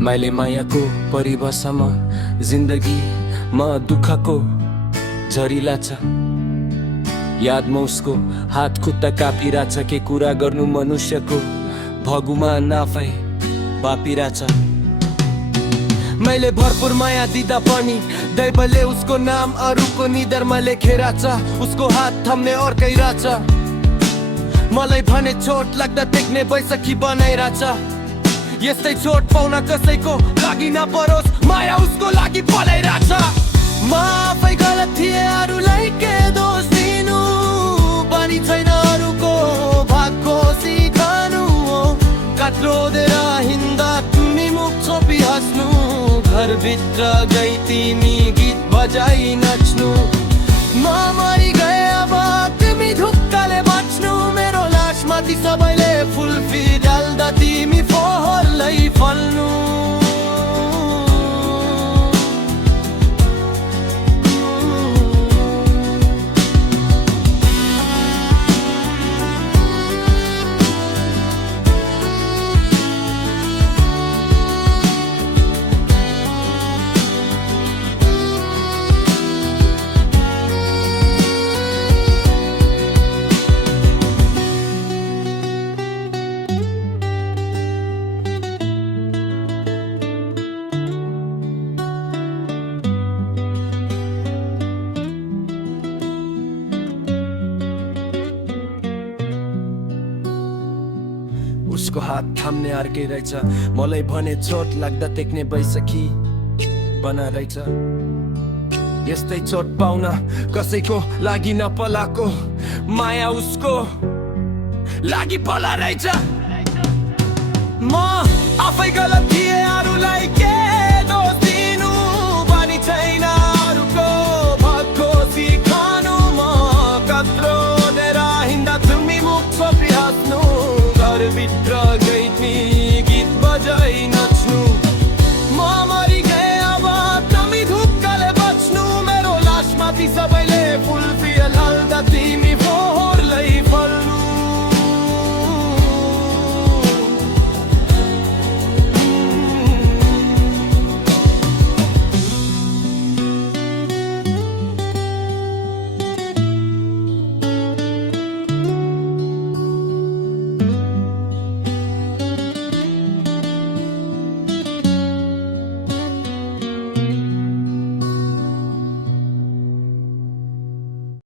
मैले मायाको परिभाषामा जिन्दगी म दुःखको झरिला छ। यादमा उसको हात खुट्टा कापिरहेछ। के कुरा गर्नु मनुष्यको भगुमा नाफै बापिरहेछ। मैले भरपुर माया दिँदा पनि दैवले उसको नाम अरूको निधारमा लेखेर छ। उसको हात थाम्ने अर्कै रहेछ। मलाई भने चोट लाग्दा देख्ने बैसखी बनाइरहेछ। यस्तै चोट पाउन कसैको लागि नपरोस्, माया उसको लागि पलाइरहेछ। म आफै गलत थिएँ, अरूलाई के दोष दिनु। बानी छैन अरूको भागको सिकानु। काठ रोदेर हिँड्दा तिमी मुख छोपी हाँस्नु। घरभित्र गई तिमी गीत बजाई नाच्नु। म मरि गए अब तिमी ढुक्काले बाँच्नु। मेरो लासमाथि सबैले फुल फिजाल्दा तिमी फोहोरलै फल्नु। उसको हात थाम्ने अर्कै रहेछ। मलाई भने चोट लाग्दा देख्ने बैसखी बना रहेछ। यस्तै चोट पाउन कसैको लागि नपलाको, माया उसको लागि पला रहेछ। म आफै गलत